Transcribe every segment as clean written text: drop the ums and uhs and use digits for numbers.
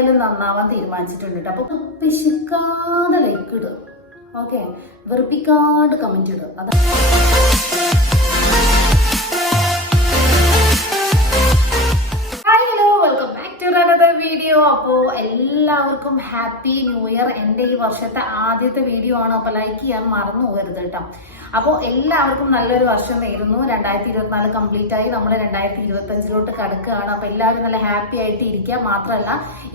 എന്തായാലും നന്നാവാൻ തീരുമാനിച്ചിട്ടുണ്ട്. അപ്പൊ പിശിക്കാതെ ലൈക്ക് ഇടുക, ഓക്കെ, വെറുപ്പിക്കാണ്ട് കമന്റ് ഇടുക. അതാണ് വീഡിയോ. അപ്പോ എല്ലാവർക്കും ഹാപ്പി ന്യൂ ഇയർ. എൻ്റെ ഈ വർഷത്തെ ആദ്യത്തെ വീഡിയോ ആണ്, അപ്പൊ ലൈക്ക് ചെയ്യാൻ മറന്നു പോകരുത് കേട്ടോ. അപ്പോൾ എല്ലാവർക്കും നല്ലൊരു വർഷം നേരുന്നു. 2024 കംപ്ലീറ്റ് ആയി, നമ്മുടെ 2025 കടക്കുകയാണ്. അപ്പൊ എല്ലാവരും നല്ല ഹാപ്പി ആയിട്ട് ഇരിക്കുക. മാത്രമല്ല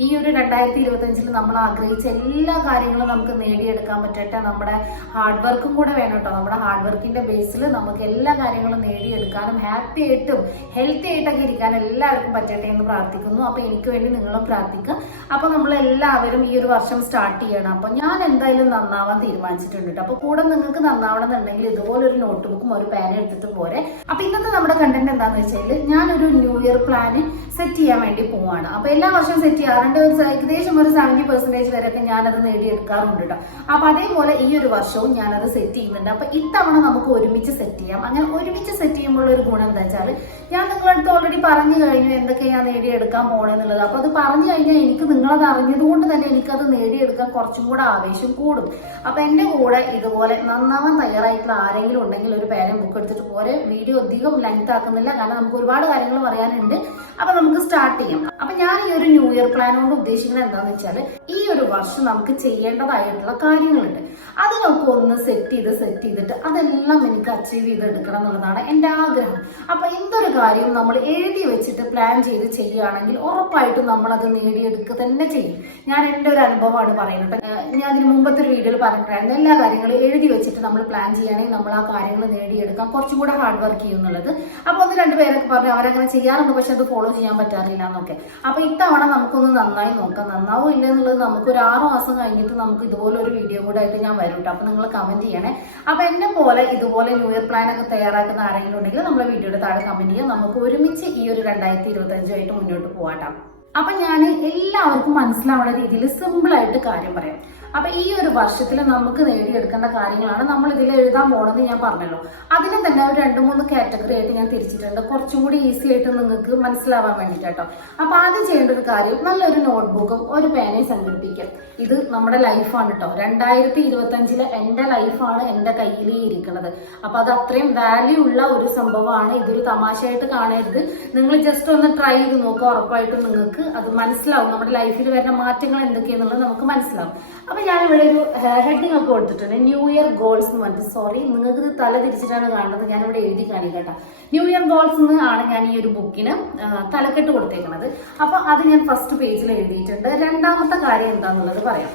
ഈ ഒരു 2025 നമ്മൾ ആഗ്രഹിച്ച എല്ലാ കാര്യങ്ങളും നമുക്ക് നേടിയെടുക്കാൻ പറ്റട്ടെ. നമ്മുടെ ഹാർഡ് വർക്കും കൂടെ വേണം കേട്ടോ. നമ്മുടെ ഹാർഡ് വർക്കിന്റെ ബേസിൽ നമുക്ക് എല്ലാ കാര്യങ്ങളും നേടിയെടുക്കാനും ഹാപ്പി ആയിട്ടും ഹെൽത്തി ആയിട്ടൊക്കെ ഇരിക്കാൻ എല്ലാവർക്കും പറ്റട്ടെ എന്ന് പ്രാർത്ഥിക്കുന്നു. അപ്പൊ എനിക്ക് വേണ്ടി നിങ്ങളും പ്രാർത്ഥിക്കുക. അപ്പൊ നമ്മളെല്ലാവരും ഈ ഒരു വർഷം സ്റ്റാർട്ട് ചെയ്യണം. അപ്പൊ ഞാൻ എന്തായാലും നന്നാവാൻ തീരുമാനിച്ചിട്ടുണ്ട്. അപ്പൊ കൂടെ നിങ്ങൾക്ക് നന്നാവണം എന്നുണ്ടെങ്കിൽ ഇതുപോലൊരു നോട്ട്ബുക്കും ഒരു പേന എടുത്തിട്ട് പോരെ. അപ്പൊ ഇന്നത്തെ നമ്മുടെ കണ്ടന്റ് എന്താന്ന് വെച്ചാൽ ഞാനൊരു ന്യൂ ഇയർ പ്ലാന് സെറ്റ് ചെയ്യാൻ വേണ്ടി പോവാണ്. അപ്പൊ എല്ലാ വർഷവും സെറ്റ് ചെയ്യാറുണ്ട്. ഏകദേശം ഒരു 70% വരെയൊക്കെ ഞാനത് നേടിയെടുക്കാറുണ്ട് കേട്ടോ. അപ്പൊ അതേപോലെ ഈ ഒരു വർഷവും ഞാനത് സെറ്റ് ചെയ്യുന്നുണ്ട്. അപ്പൊ ഇത്തവണ നമുക്ക് ഒരുമിച്ച് സെറ്റ് ചെയ്യാം. അങ്ങനെ ഒരുമിച്ച് സെറ്റ് ചെയ്യുമ്പോൾ ഒരു ഗുണം എന്താ വെച്ചാൽ ഞാൻ നിങ്ങളുടെ അടുത്ത് ഓൾറെഡി പറഞ്ഞു കഴിഞ്ഞു എന്തൊക്കെ ഞാൻ നേടിയെടുക്കാൻ പോണെന്നുള്ളത്. അപ്പൊ അത് പറഞ്ഞു കഴിഞ്ഞാൽ എനിക്ക് നിങ്ങളത് അറിഞ്ഞതുകൊണ്ട് തന്നെ എനിക്കത് നേടിയെടുക്കാൻ കുറച്ചും കൂടെ ആവേശം കൂടും. അപ്പൊ എന്റെ കൂടെ ഇതുപോലെ നന്നാവാൻ തയ്യാറായിട്ടുള്ള ആരെങ്കിലും ഉണ്ടെങ്കിൽ ഒരു പേരും ബുക്ക് എടുത്തിട്ട് പോരെ. വീഡിയോ അധികം ലെങ്ത് ആക്കുന്നില്ല, കാരണം നമുക്ക് ഒരുപാട് കാര്യങ്ങൾ പറയാനുണ്ട്. അപ്പൊ നമുക്ക് സ്റ്റാർട്ട് ചെയ്യാം. അപ്പൊ ഞാൻ ഈ ഒരു ന്യൂ ഇയർ പ്ലാൻ കൊണ്ട് ഉദ്ദേശിക്കുന്നത് എന്താന്ന് വെച്ചാൽ ഈ ഒരു വർഷം നമുക്ക് ചെയ്യേണ്ടതായിട്ടുള്ള കാര്യങ്ങളുണ്ട്. അതിനൊക്കെ ഒന്ന് സെറ്റ് ചെയ്തിട്ട് അതെല്ലാം എനിക്ക് അച്ചീവ് ചെയ്തെടുക്കണം എന്നുള്ളതാണ് എൻ്റെ ആഗ്രഹം. അപ്പൊ എന്തൊരു കാര്യവും നമ്മൾ എഴുതി വെച്ചിട്ട് പ്ലാൻ ചെയ്ത് ചെയ്യുകയാണെങ്കിൽ ഉറപ്പായിട്ടും നമ്മൾ അത് നേടിയെടുക്കുക തന്നെ ചെയ്യും. ഞാൻ എൻ്റെ ഒരു അനുഭവമാണ് പറയുന്നത്. ഞാൻ അതിന് മുമ്പത്തെ ഒരു വീഡിയോയിൽ പറഞ്ഞിട്ടുണ്ടായിരുന്നു, എല്ലാ കാര്യങ്ങളും എഴുതി വെച്ചിട്ട് നമ്മൾ പ്ലാൻ ചെയ്യുകയാണെങ്കിൽ നമ്മൾ ആ കാര്യങ്ങൾ നേടിയെടുക്കാം, കുറച്ചും കൂടെ ഹാർഡ് വർക്ക് ചെയ്യും എന്നുള്ളത്. അപ്പൊ ഒന്ന് രണ്ട് പേരൊക്കെ പറഞ്ഞു അവരങ്ങനെ ചെയ്യാറുണ്ട്, പക്ഷെ അത് ഫോളോ ചെയ്യാൻ പറ്റാറില്ല എന്നൊക്കെ. അപ്പൊ ഇത്തവണ നമുക്കൊന്ന് നന്നായി നോക്കാം. നന്നാവും ഇല്ല എന്നുള്ളത് നമുക്ക് ഒരു 6 മാസം കഴിഞ്ഞിട്ട് നമുക്ക് ഇതുപോലെ ഒരു വീഡിയോ കൂടെ ആയിട്ട് ഞാൻ വരും കേട്ടോ. അപ്പൊ നിങ്ങൾ കമന്റ് ചെയ്യണേ. അപ്പൊ എന്നെ പോലെ ഇതുപോലെ ന്യൂ ഇയർ പ്ലാൻ ഒക്കെ തയ്യാറാക്കുന്ന ആരെങ്കിലും ഉണ്ടെങ്കിൽ നമ്മുടെ വീഡിയോയുടെ താഴെ കമന്റ് ചെയ്യാം. നമുക്ക് ഒരുമിച്ച് ഈ ഒരു 2025 മുന്നോട്ട് പോവാട്ടോ. അപ്പൊ ഞാൻ എല്ലാവർക്കും മനസ്സിലാവുന്ന രീതിയിൽ സിമ്പിൾ ആയിട്ട് കാര്യം പറയാം. അപ്പൊ ഈ ഒരു വർഷത്തിൽ നമുക്ക് നേടിയെടുക്കേണ്ട കാര്യങ്ങളാണ് നമ്മൾ ഇതിൽ എഴുതാൻ പോണെന്ന് ഞാൻ പറഞ്ഞല്ലോ. അതിനെ തന്നെ ഒരു 2-3 കാറ്റഗറി ആയിട്ട് ഞാൻ തിരിച്ചിട്ടുണ്ട്, കുറച്ചും കൂടി ഈസി ആയിട്ട് നിങ്ങൾക്ക് മനസ്സിലാവാൻ വേണ്ടിയിട്ട് കേട്ടോ. അപ്പൊ ആദ്യം ചെയ്യേണ്ട ഒരു കാര്യം നല്ലൊരു നോട്ട്ബുക്കും ഒരു പേനയും സംഘടിപ്പിക്കാം. ഇത് നമ്മുടെ ലൈഫാണ് കേട്ടോ. 2025 എന്റെ ലൈഫാണ് എന്റെ കയ്യിൽ ഇരിക്കുന്നത്. അപ്പൊ അത് അത്രയും വാല്യൂ ഉള്ള ഒരു സംഭവമാണ്. ഇതൊരു തമാശയായിട്ട് കാണരുത്. നിങ്ങൾ ജസ്റ്റ് ഒന്ന് ട്രൈ ചെയ്ത് നോക്കുക, ഉറപ്പായിട്ടും നിങ്ങൾക്ക് അത് മനസ്സിലാവും. നമ്മുടെ ലൈഫിൽ വരുന്ന മാറ്റങ്ങൾ എന്തൊക്കെയാണെന്നുള്ളത് നമുക്ക് മനസ്സിലാവും. അപ്പൊ ഞാനിവിടെ ഒരു ഹെഡിങ് ഒക്കെ കൊടുത്തിട്ടുണ്ട്, ന്യൂ ഇയർ ഗോൾസ് എന്ന് പറഞ്ഞിട്ട്. സോറി, നിങ്ങൾക്ക് ഇത് തല തിരിച്ചിട്ടാണ് കാണുന്നത്, ഞാനിവിടെ എഴുതി കാണിക്കട്ടെ. ന്യൂ ഇയർ ഗോൾസ് ആണ് ഞാൻ ഈ ഒരു ബുക്കിന് തലക്കെട്ട് കൊടുത്തേക്കുന്നത്. അപ്പൊ അത് ഞാൻ ഫസ്റ്റ് പേജിൽ എഴുതിയിട്ടുണ്ട്. രണ്ടാമത്തെ കാര്യം എന്താന്നുള്ളത് പറയാം.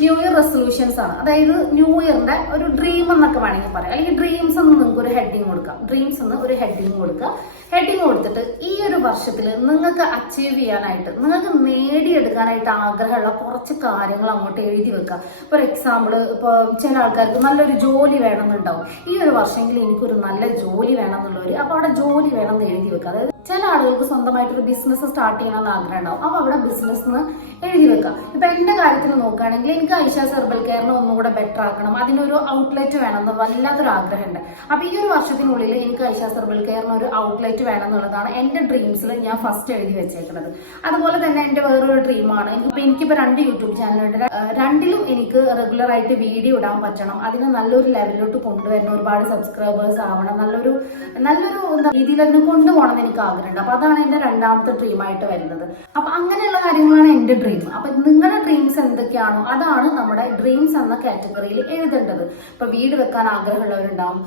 ന്യൂ ഇയർ റെസൊല്യൂഷൻസ് ആണ്. അതായത് ന്യൂ ഇയറിന്റെ ഒരു ഡ്രീം എന്നൊക്കെ വേണമെങ്കിൽ പറയാം, അല്ലെങ്കിൽ ഡ്രീംസ് എന്ന് നിങ്ങൾക്ക് ഒരു ഹെഡിങ് കൊടുക്കാം. ഡ്രീംസ് എന്ന് ഒരു ഹെഡിങ് കൊടുക്കുക. ഹെഡിങ് കൊടുത്തിട്ട് ഈ ഒരു വർഷത്തിൽ നിങ്ങൾക്ക് അച്ചീവ് ചെയ്യാനായിട്ട്, നിങ്ങൾക്ക് നേടിയെടുക്കാനായിട്ട് ആഗ്രഹമുള്ള കുറച്ച് കാര്യങ്ങൾ അങ്ങോട്ട് എഴുതി വെക്കുക. ഫോർ എക്സാമ്പിൾ, ഇപ്പോൾ ചില ആൾക്കാർക്ക് നല്ലൊരു ജോലി വേണമെന്നുണ്ടാവും. ഈ ഒരു വർഷമെങ്കിലും എനിക്കൊരു നല്ല ജോലി വേണം എന്നുള്ളവർ അപ്പോൾ അവിടെ ജോലി വേണം എന്ന് എഴുതി വെക്കുക. അതായത് ചില ആളുകൾക്ക് സ്വന്തമായിട്ടൊരു ബിസിനസ് സ്റ്റാർട്ട് ചെയ്യണമെന്ന് ആഗ്രഹം ഉണ്ടാവും. അപ്പോൾ അവിടെ ബിസിനസ് എന്ന് എഴുതി വെക്കാം. ഇപ്പൊ എന്റെ കാര്യത്തിൽ നോക്കുകയാണെങ്കിൽ എനിക്ക് ഐഷ ഹെർബൽ കെയറിനെ ഒന്നുകൂടെ ബെറ്റർ ആക്കണം, അതിനൊരു ഔട്ട്ലെറ്റ് വേണമെന്ന് വല്ലാത്തൊരു ആഗ്രഹമുണ്ട്. അപ്പൊ ഈ ഒരു വർഷത്തിനുള്ളിൽ എനിക്ക് ഐഷ ഹെർബൽ കെയറിന് ഒരു ഔട്ട്ലെറ്റ് വേണം എന്നുള്ളതാണ് എന്റെ ഡ്രീംസിൽ ഞാൻ ഫസ്റ്റ് എഴുതി വെച്ചേക്കുന്നത്. അതുപോലെ തന്നെ എന്റെ വേറൊരു ഡ്രീമാണ്, എനിക്കിപ്പോ 2 യൂട്യൂബ് ചാനലുണ്ട്. രണ്ടിലും എനിക്ക് റെഗുലർ ആയിട്ട് വീഡിയോ ഇടാൻ പറ്റണം. അതിനെ നല്ലൊരു ലെവലിലോട്ട് കൊണ്ടുവരണം, ഒരുപാട് സബ്സ്ക്രൈബേഴ്സ് ആവണം, നല്ലൊരു രീതിയിൽ അതിനെ കൊണ്ടുപോകണം എനിക്ക് ആഗ്രഹമുണ്ട്. അപ്പൊ അതാണ് എന്റെ രണ്ടാമത്തെ ഡ്രീമായിട്ട് വരുന്നത്. അപ്പൊ അങ്ങനെയുള്ള കാര്യങ്ങളാണ് എന്റെ ഡ്രീം. അപ്പൊ നിങ്ങളുടെ ഡ്രീംസ് എന്തൊക്കെയാണോ അതാണ് നമ്മുടെ ഡ്രീംസ് എന്ന കാറ്റഗറിയിൽ എഴുതേണ്ടത്. ഇപ്പൊ വീട് വെക്കാൻ ആഗ്രഹമുള്ളവരുണ്ടാവും,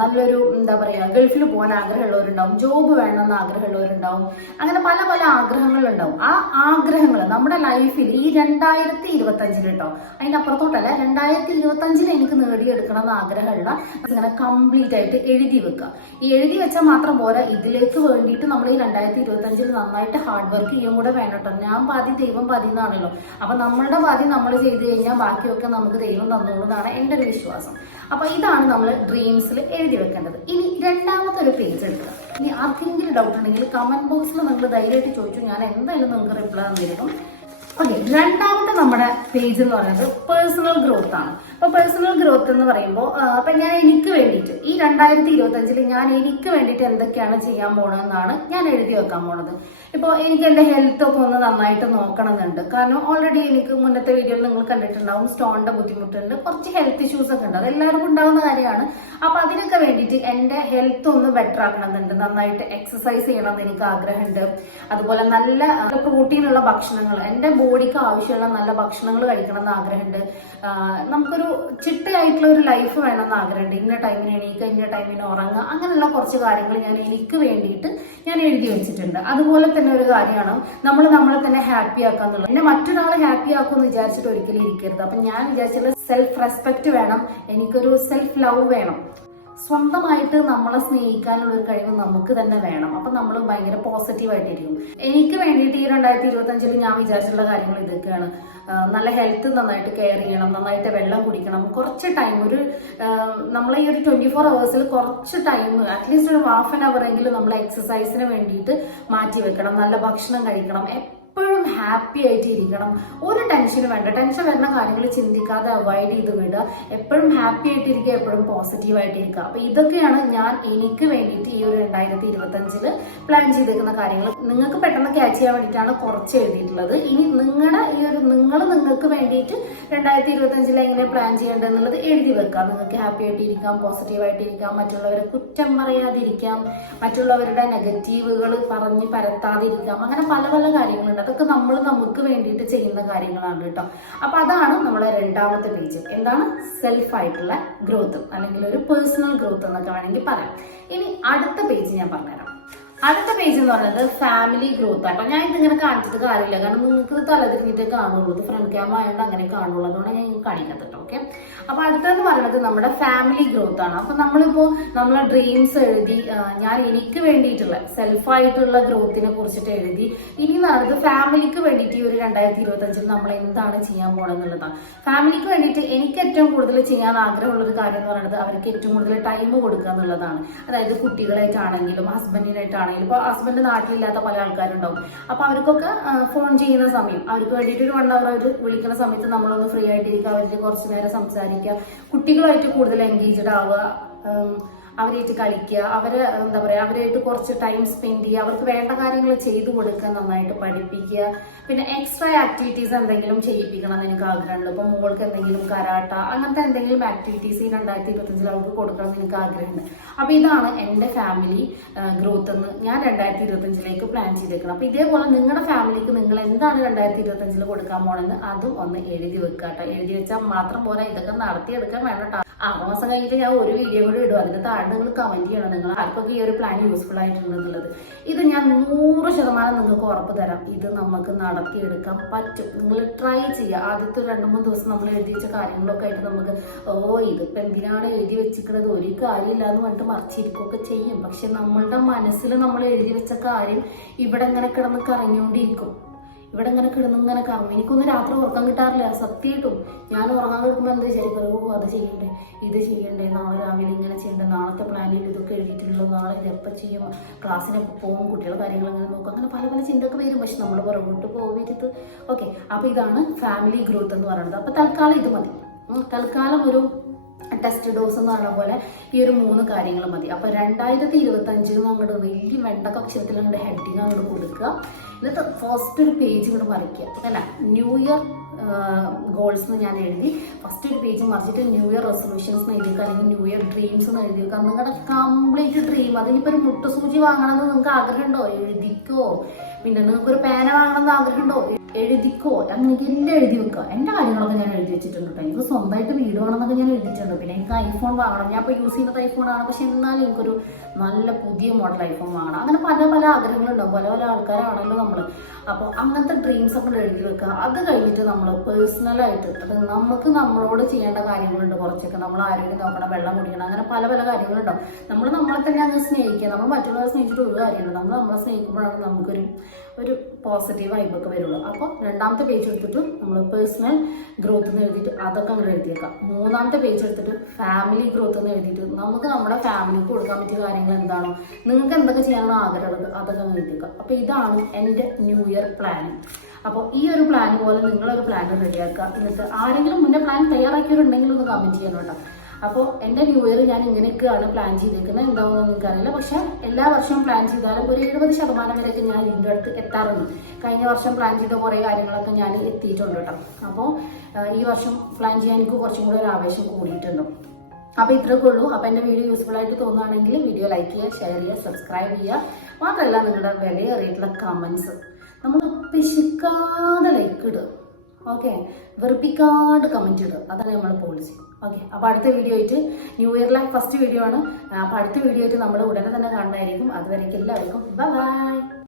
നല്ലൊരു എന്താ പറയാ ഗൾഫിൽ പോകാൻ ആഗ്രഹമുള്ളവരുണ്ടാവും, ജോബ് വേണമെന്ന് ആഗ്രഹമുള്ളവരുണ്ടാവും, അങ്ങനെ പല പല ആഗ്രഹങ്ങളുണ്ടാവും. ആ ആഗ്രഹങ്ങൾ നമ്മുടെ ലൈഫിൽ ഈ 2025 കേട്ടോ, അതിനപ്പുറത്തോട്ടല്ല, 2025 എനിക്ക് നേടിയെടുക്കണം എന്ന് ആഗ്രഹമുള്ള ഇങ്ങനെ കംപ്ലീറ്റ് ആയിട്ട് എഴുതി വെക്കുക. ഈ എഴുതി വെച്ചാൽ മാത്രം പോരാ, ഇതിലേക്ക് വേണ്ടിയിട്ട് നമ്മൾ ഈ 2025 നന്നായിട്ട് ഹാർഡ് വർക്ക് ചെയ്യും കൂടെ വേണം കേട്ടോ. ഞാൻ പാതി ദൈവം പാതി എന്നാണല്ലോ. അപ്പൊ നമ്മളുടെ പാതി നമ്മൾ ചെയ്ത് കഴിഞ്ഞാൽ ബാക്കിയൊക്കെ നമുക്ക് ദൈവം തന്നോളൂ എന്നാണ് എൻ്റെ ഒരു വിശ്വാസം. അപ്പൊ ഇതാണ് നമ്മൾ ഡ്രീംസിൽ എഴുതി വെക്കേണ്ടത്. ഇനി രണ്ടാമത്തെ ഒരു പേജ് എടുക്കുക. ഇനി ആർക്കെങ്കിലും ഡൗട്ട് ഉണ്ടെങ്കിൽ കമന്റ് ബോക്സിൽ നിങ്ങൾ ധൈര്യമായിട്ട് ചോദിച്ചു, ഞാൻ എന്തായാലും നിങ്ങൾക്ക് റിപ്ലൈ തന്നിരിക്കും. ഓക്കെ, രണ്ടാമത്തെ നമ്മുടെ പേജ് എന്ന് പറയുന്നത് പേഴ്സണൽ ഗ്രോത്ത് ആണ്. അപ്പൊ പേഴ്സണൽ ഗ്രോത്ത് എന്ന് പറയുമ്പോൾ അപ്പൊ ഞാൻ എനിക്ക് വേണ്ടിയിട്ട് ഈ 2025 ഞാൻ എനിക്ക് വേണ്ടിയിട്ട് എന്തൊക്കെയാണ് ചെയ്യാൻ പോണതെന്നാണ് ഞാൻ എഴുതി വെക്കാൻ പോണത്. ഇപ്പോൾ എനിക്ക് എന്റെ ഹെൽത്ത് ഒക്കെ ഒന്ന് നന്നായിട്ട് നോക്കണമെന്നുണ്ട്. കാരണം ഓൾറെഡി എനിക്ക് മുന്നത്തെ വീഡിയോയിൽ നിങ്ങൾ കണ്ടിട്ടുണ്ടാവും, സ്റ്റോണിന്റെ ബുദ്ധിമുട്ടുണ്ട്, കുറച്ച് ഹെൽത്ത് ഇഷ്യൂസ് ഒക്കെ ഉണ്ട്, അത് എല്ലാവർക്കും ഉണ്ടാകുന്ന കാര്യമാണ്. അപ്പൊ അതിനൊക്കെ വേണ്ടിയിട്ട് എന്റെ ഹെൽത്ത് ഒന്ന് ബെറ്റർ ആക്കണമെന്നുണ്ട്, നന്നായിട്ട് എക്സസൈസ് ചെയ്യണമെന്ന് എനിക്ക് ആഗ്രഹമുണ്ട്. അതുപോലെ നല്ല പ്രോട്ടീനുള്ള ഭക്ഷണങ്ങൾ, എന്റെ ബോഡിക്ക് ആവശ്യമുള്ള നല്ല ഭക്ഷണങ്ങൾ കഴിക്കണം എന്ന് ആഗ്രഹമുണ്ട്. നമുക്കൊരു ചിട്ടയായിട്ടുള്ള ഒരു ലൈഫ് വേണമെന്ന് ആഗ്രഹമുണ്ട്. ഇന്ന ടൈമിന് എണീക്കുക, ഇന്ന ടൈമിന് ഉറങ്ങുക, അങ്ങനെയുള്ള കുറച്ച് കാര്യങ്ങൾ ഞാൻ എനിക്ക് വേണ്ടിയിട്ട് ഞാൻ എഴുതി വെച്ചിട്ടുണ്ട്. അതുപോലെ തന്നെ ഒരു കാര്യമാണ് നമ്മളെ തന്നെ ഹാപ്പി ആക്കുക എന്നുള്ളത്. എന്നെ മറ്റൊരാളെ ഹാപ്പി ആക്കുമെന്ന് വിചാരിച്ചിട്ട് ഒരിക്കലും ഇരിക്കരുത്. അപ്പൊ ഞാൻ വിചാരിച്ചുള്ള സെൽഫ് റെസ്പെക്ട് വേണം, എനിക്കൊരു സെൽഫ് ലവ് വേണം, സ്വന്തമായിട്ട് നമ്മളെ സ്നേഹിക്കാനുള്ള ഒരു കഴിവ് നമുക്ക് തന്നെ വേണം. അപ്പൊ നമ്മൾ ഭയങ്കര പോസിറ്റീവായിട്ടിരിക്കും. എനിക്ക് വേണ്ടിയിട്ട് ഈ 2025 ഞാൻ വിചാരിച്ചിട്ടുള്ള കാര്യങ്ങൾ ഇതൊക്കെയാണ്. നല്ല ഹെൽത്ത് നന്നായിട്ട് കെയർ ചെയ്യണം, നന്നായിട്ട് വെള്ളം കുടിക്കണം, കുറച്ച് ടൈം നമ്മളെ ഈ ഒരു 24 hours കുറച്ച് ടൈം അറ്റ്ലീസ്റ്റ് ഒരു ഹാഫ് ആൻ അവർ എങ്കിലും നമ്മൾ എക്സസൈസിന് വേണ്ടിയിട്ട് മാറ്റി വെക്കണം, നല്ല ഭക്ഷണം കഴിക്കണം, എപ്പോഴും ഹാപ്പി ആയിട്ട് ഇരിക്കണം, ഒരു ടെൻഷനും വേണ്ട, ടെൻഷൻ വരുന്ന കാര്യങ്ങൾ ചിന്തിക്കാതെ അവോയ്ഡ് ചെയ്ത് വിടുക, എപ്പോഴും ഹാപ്പി ആയിട്ടിരിക്കുക, എപ്പോഴും പോസിറ്റീവ് ആയിട്ടിരിക്കുക. അപ്പൊ ഇതൊക്കെയാണ് ഞാൻ എനിക്ക് വേണ്ടിയിട്ട് ഈ ഒരു 2025 പ്ലാൻ ചെയ്തേക്കുന്ന കാര്യങ്ങൾ. നിങ്ങൾക്ക് പെട്ടെന്ന് ക്യാച്ച് ചെയ്യാൻ വേണ്ടിയിട്ടാണ് കുറച്ച് എഴുതിയിട്ടുള്ളത്. ഇനി നിങ്ങൾക്ക് വേണ്ടിയിട്ട് 2025 എങ്ങനെ പ്ലാൻ ചെയ്യേണ്ടതെന്നുള്ളത് എഴുതി വെക്കാം. നിങ്ങൾക്ക് ഹാപ്പി ആയിട്ടിരിക്കാം, പോസിറ്റീവ് ആയിട്ടിരിക്കാം, മറ്റുള്ളവരെ കുറ്റം പറയാതിരിക്കാം, മറ്റുള്ളവരുടെ നെഗറ്റീവുകൾ പറഞ്ഞ് പരത്താതിരിക്കാം, അങ്ങനെ പല പല കാര്യങ്ങളുണ്ട്. അതൊക്കെ നമുക്ക് വേണ്ടിയിട്ട് ചെയ്യുന്ന കാര്യങ്ങളാണ് കേട്ടോ. അപ്പൊ അതാണ് നമ്മുടെ രണ്ടാമത്തെ പേജ്. എന്താണ്? സെൽഫ് ആയിട്ടുള്ള ഗ്രോത്ത്, അല്ലെങ്കിൽ ഒരു പേഴ്സണൽ ഗ്രോത്ത് എന്നൊക്കെ വേണമെങ്കിൽ പറയാം. ഇനി അടുത്ത പേജ് ഞാൻ പറഞ്ഞുതരാം. അടുത്ത പേജ് എന്ന് പറയുന്നത് ഫാമിലി ഗ്രോത്ത് ആട്ടോ. ഞാൻ ഇതിങ്ങനെ കാണിച്ചിട്ട് കാര്യമില്ല, കാരണം നിങ്ങൾക്ക് തലതിരിഞ്ഞിട്ട് കാണുള്ളൂ, ഫ്രണ്ട് ക്യാമറ ആയതുകൊണ്ട് അങ്ങനെ കാണുള്ളൂ, അതുകൊണ്ട് ഞാൻ കാണിക്കാത്ത കേട്ടോ. ഓക്കെ, അപ്പൊ അടുത്തെന്ന് പറയുന്നത് നമ്മുടെ ഫാമിലി ഗ്രോത്ത് ആണ്. അപ്പൊ നമ്മളിപ്പോ നമ്മളെ ഡ്രീംസ് എഴുതി, ഞാൻ എനിക്ക് വേണ്ടിയിട്ടുള്ള സെൽഫായിട്ടുള്ള ഗ്രോത്തിനെ കുറിച്ചിട്ട് എഴുതി. ഇനി നടന്നത് ഫാമിലിക്ക് വേണ്ടിയിട്ട് ഈ ഒരു 2025 നമ്മൾ എന്താണ് ചെയ്യാൻ പോണെന്നുള്ളതാണ്. ഫാമിലിക്ക് വേണ്ടിയിട്ട് എനിക്ക് ഏറ്റവും കൂടുതൽ ചെയ്യാൻ ആഗ്രഹമുള്ള ഒരു കാര്യം എന്ന് പറയുന്നത് അവർക്ക് ഏറ്റവും കൂടുതൽ ടൈം കൊടുക്കുക എന്നുള്ളതാണ്. അതായത് കുട്ടികളായിട്ടാണെങ്കിലും ഹസ്ബൻഡിനായിട്ടാണെങ്കിലും. ഇപ്പൊ ഹസ്ബൻഡ് നാട്ടിലില്ലാത്ത പല ആൾക്കാരുണ്ടാവും. അപ്പൊ അവർക്കൊക്കെ ഫോൺ ചെയ്യുന്ന സമയം, അവർക്ക് വേണ്ടിയിട്ട് ഒരു 1 hour അവർ വിളിക്കുന്ന സമയത്ത് നമ്മളൊന്ന് ഫ്രീ ആയിട്ടിരിക്കുക, അവർക്ക് കുറച്ചു നേരം സംസാരിക്കുക, കുട്ടികളായിട്ട് കൂടുതൽ എൻഗേജ്ഡ് ആവുക, അവരായിട്ട് കളിക്കുക, അവരായിട്ട് കുറച്ച് ടൈം സ്പെൻഡ് ചെയ്യുക, അവർക്ക് വേണ്ട കാര്യങ്ങൾ ചെയ്തു കൊടുക്കുക, നന്നായിട്ട് പഠിപ്പിക്കുക. പിന്നെ എക്സ്ട്രാ ആക്ടിവിറ്റീസ് എന്തെങ്കിലും ചെയ്യിപ്പിക്കണം എന്ന് എനിക്ക് ആഗ്രഹമുണ്ട്. ഇപ്പൊ മോൾക്ക് എന്തെങ്കിലും കരാട്ട, അങ്ങനത്തെ എന്തെങ്കിലും ആക്ടിവിറ്റീസ് ഈ 2025 അവർക്ക് കൊടുക്കണം എന്ന് എനിക്ക് ആഗ്രഹമുണ്ട്. അപ്പൊ ഇതാണ് എന്റെ ഫാമിലി ഗ്രോത്ത് എന്ന് ഞാൻ 2025 പ്ലാൻ ചെയ്തേക്കണം. അപ്പൊ ഇതേപോലെ നിങ്ങളുടെ ഫാമിലിക്ക് നിങ്ങൾ എന്താണ് 2025 കൊടുക്കാൻ പോണെന്ന് അതും ഒന്ന് എഴുതി വെക്കുക കേട്ടോ. എഴുതി വെച്ചാൽ മാത്രം പോലെ ഇതൊക്കെ നടത്തിയെടുക്കാൻ വേണം കേട്ടോ. 6 മാസം കഴിഞ്ഞിട്ട് ഞാൻ ഒരു വീഡിയോ കൂടി ഇടും, അതിന് താഴെ നിങ്ങൾ കമന്റ് ചെയ്യണം നിങ്ങൾ ആർക്കൊക്കെ ഈ ഒരു പ്ലാൻ യൂസ്ഫുൾ ആയിട്ടുണ്ടെന്നുള്ളത്. ഇത് ഞാൻ 100% നിങ്ങൾക്ക് ഉറപ്പ് തരാം, ഇത് നമുക്ക് നടത്തിയെടുക്കാൻ പറ്റും. നിങ്ങൾ ട്രൈ ചെയ്യുക. ആദ്യത്തെ 2-3 ദിവസം നമ്മൾ എഴുതി വെച്ച കാര്യങ്ങളൊക്കെ ആയിട്ട് നമുക്ക് ഇതിപ്പോ എന്തിനാണ് എഴുതി വെച്ചിരിക്കുന്നത്, ഒരു കാര്യമില്ല എന്ന് പറഞ്ഞിട്ട് മറിച്ചിരിക്കുകയൊക്കെ ചെയ്യും. പക്ഷെ നമ്മളുടെ മനസ്സിൽ നമ്മൾ എഴുതി വെച്ച കാര്യം ഇവിടെ ഇങ്ങനെ കിടന്ന് കറങ്ങിക്കൊണ്ടിരിക്കും. എനിക്കൊന്നും രാത്രി ഉറക്കം കിട്ടാറില്ല സത്യമായിട്ടും. ഞാൻ ഉറങ്ങാൻ കിടക്കുമ്പോൾ എന്താ വിചാരിക്കുന്നത്, അത് ചെയ്യണ്ടേ, ഇത് ചെയ്യണ്ടേ, നാളെ രാവിലെ ഇങ്ങനെ ചെയ്യണ്ടേ, നാളത്തെ പ്ലാനിൽ ഇതൊക്കെ എഴുതിയിട്ടുള്ളൂ, നാളെ ഇതെപ്പോൾ ചെയ്യും, ക്ലാസ്സിനൊക്കെ പോകും, കുട്ടികളുടെ കാര്യങ്ങൾ അങ്ങനെ നോക്കും, അങ്ങനെ പല പല ചിന്തയൊക്കെ വരും. പക്ഷെ നമ്മൾ പുറകോട്ട് പോകരുത്. ഓക്കെ, അപ്പൊ ഇതാണ് ഫാമിലി ഗ്രോത്ത് എന്ന് പറയുന്നത്. അപ്പൊ തൽക്കാലം ഇത് മതി. തൽക്കാലം ഒരു ടെസ്റ്റ് ഡോസ് എന്ന് പറഞ്ഞ പോലെ ഈ ഒരു 3 കാര്യങ്ങൾ മതി. അപ്പൊ 2025 അങ്ങോട്ട് വലിയ വെണ്ടക്ക അക്ഷരത്തിൽ അങ്ങോട്ട് ഹെഡിങ് അങ്ങോട്ട് കൊടുക്കുക. എന്നിട്ട് ഫസ്റ്റ് ഒരു പേജ് ഇങ്ങോട്ട് മറിക്കുക. അല്ല, ന്യൂ ഇയർ ഗോൾസ് എന്ന് ഞാൻ എഴുതി ഫസ്റ്റ് ഒരു പേജ് മറിച്ചിട്ട് ന്യൂ ഇയർ റെസൊല്യൂഷൻസ് എന്ന് എഴുതിക്കുക, അല്ലെങ്കിൽ ന്യൂ ഇയർ ഡ്രീംസ് എന്ന് എഴുതിക്കുക. നിങ്ങളുടെ കംപ്ലീറ്റ് ഡ്രീം, അതിനിപ്പോൾ ഒരു മുട്ടുസൂചി വാങ്ങണമെന്ന് നിങ്ങൾക്ക് ആഗ്രഹമുണ്ടോ, എഴുതിക്കോ. പിന്നെ നിങ്ങൾക്ക് ഒരു പേന വാങ്ങണമെന്ന് ആഗ്രഹമുണ്ടോ, എഴുതിക്കോ. അങ്ങനെ എല്ലാം എഴുതി വെക്കുക. എൻ്റെ കാര്യങ്ങളൊക്കെ ഞാൻ എഴുതി വെച്ചിട്ടുണ്ട് കേട്ടോ. എനിക്ക് സ്വന്തമായിട്ട് വീട് വേണമെന്നൊക്കെ ഞാൻ എഴുതിയിട്ടുണ്ട്. പിന്നെ എനിക്ക് ഐഫോൺ വാങ്ങണം. ഞാൻ ഇപ്പോൾ യൂസ് ചെയ്യുന്നത് ഐഫോണാണ്, പക്ഷെ എന്നാലും എനിക്കൊരു നല്ല പുതിയ മോഡൽ ഐഫോൺ വാങ്ങണം. അങ്ങനെ പല പല ആഗ്രഹങ്ങളുണ്ടാവും. പല പല ആൾക്കാരാണല്ലോ നമ്മൾ. അപ്പോൾ അങ്ങനത്തെ ഡ്രീംസ് ഒക്കെ എഴുതി വെക്കുക. അത് കഴിഞ്ഞിട്ട് നമ്മൾ പേഴ്സണലായിട്ട്, അത് നമുക്ക് നമ്മളോട് ചെയ്യേണ്ട കാര്യങ്ങളുണ്ട് കുറച്ചൊക്കെ. നമ്മൾ ആരോഗ്യം നോക്കണം, വെള്ളം കുടിക്കണം, അങ്ങനെ പല പല കാര്യങ്ങളുണ്ടാവും. നമ്മൾ നമ്മളെ തന്നെ അങ്ങ് സ്നേഹിക്കുക. നമ്മൾ മറ്റുള്ളവരെ സ്നേഹിച്ചിട്ട് ഒരു കാര്യമുണ്ട്. നമ്മൾ നമ്മളെ സ്നേഹിക്കുമ്പോഴാണ് നമുക്കൊരു ഒരു പോസിറ്റീവ് വൈബൊക്കെ വരുള്ളൂ. അപ്പോൾ രണ്ടാമത്തെ പേജ് എടുത്തിട്ട് നമ്മൾ പേഴ്സണൽ ഗ്രോത്ത് എന്ന് എഴുതിയിട്ട് അതൊക്കെ അങ്ങോട്ട് എഴുതിയേക്കാം. മൂന്നാമത്തെ പേജ് എടുത്തിട്ട് ഫാമിലി ഗ്രോത്ത് എന്ന് എഴുതിയിട്ട് നമുക്ക് നമ്മുടെ ഫാമിലിക്ക് കൊടുക്കാൻ പറ്റിയ കാര്യങ്ങൾ എന്താണോ, നിങ്ങൾക്ക് എന്തൊക്കെ ചെയ്യാനോ ആഗ്രഹമുള്ളത് അതൊക്കെ അങ്ങ് എഴുതിയേക്കാം. അപ്പോൾ ഇതാണ് എൻ്റെ ന്യൂ ഇയർ പ്ലാനിങ്. അപ്പോൾ ഈ ഒരു പ്ലാൻ പോലെ നിങ്ങളൊരു പ്ലാൻ റെഡിയാക്കുക. എന്നിട്ട് ആരെങ്കിലും മുന്നേ പ്ലാൻ തയ്യാറാക്കിയിട്ടുണ്ടെങ്കിൽ ഒന്ന് കമൻറ്റ് ചെയ്യണം കേട്ടോ. അപ്പോൾ എൻ്റെ ന്യൂ ഇയർ ഞാൻ ഇങ്ങനെയൊക്കെയാണ് പ്ലാൻ ചെയ്തേക്കുന്നത്. എന്താണെന്ന് നിങ്ങൾക്കറിയില്ല, പക്ഷേ എല്ലാ വർഷവും പ്ലാൻ ചെയ്താലും ഒരു 70% വരെയൊക്കെ ഞാൻ ഇതിൻ്റെ അടുത്ത് എത്താറുണ്ട്. കഴിഞ്ഞ വർഷം പ്ലാൻ ചെയ്ത കുറേ കാര്യങ്ങളൊക്കെ ഞാൻ എത്തിയിട്ടുണ്ട് കേട്ടോ. അപ്പോൾ ഈ വർഷം പ്ലാൻ ചെയ്യാൻ എനിക്ക് കുറച്ചും കൂടി ഒരു ആവേശം കൂടിയിട്ടുണ്ട്. അപ്പോൾ ഇത്രയൊക്കെ ഉള്ളൂ. അപ്പോൾ എൻ്റെ വീഡിയോ യൂസ്ഫുൾ ആയിട്ട് തോന്നുകയാണെങ്കിൽ വീഡിയോ ലൈക്ക് ചെയ്യുക, ഷെയർ ചെയ്യുക, സബ്സ്ക്രൈബ് ചെയ്യുക. മാത്രമല്ല നിങ്ങളുടെ വിലയേറിയിട്ടുള്ള കമൻസ് നമ്മൾ പിശിക്കാതെ ലൈക്ക് ഇടുക. ഓക്കെ, വെറുപ്പിക്കാണ്ട് കമൻറ്റ് ഇടുക. അതാണ് നമ്മുടെ പോളിസി. ഓക്കെ, അപ്പോൾ അടുത്ത വീഡിയോ ആയിട്ട്, ന്യൂ ഇയറിലെ ഫസ്റ്റ് വീഡിയോ ആണ്. അപ്പോൾ അടുത്ത വീഡിയോ ആയിട്ട് നമ്മൾ ഉടനെ തന്നെ കാണുന്നതായിരിക്കും. അതുവരേക്കും എല്ലാവർക്കും ബൈ ബൈ.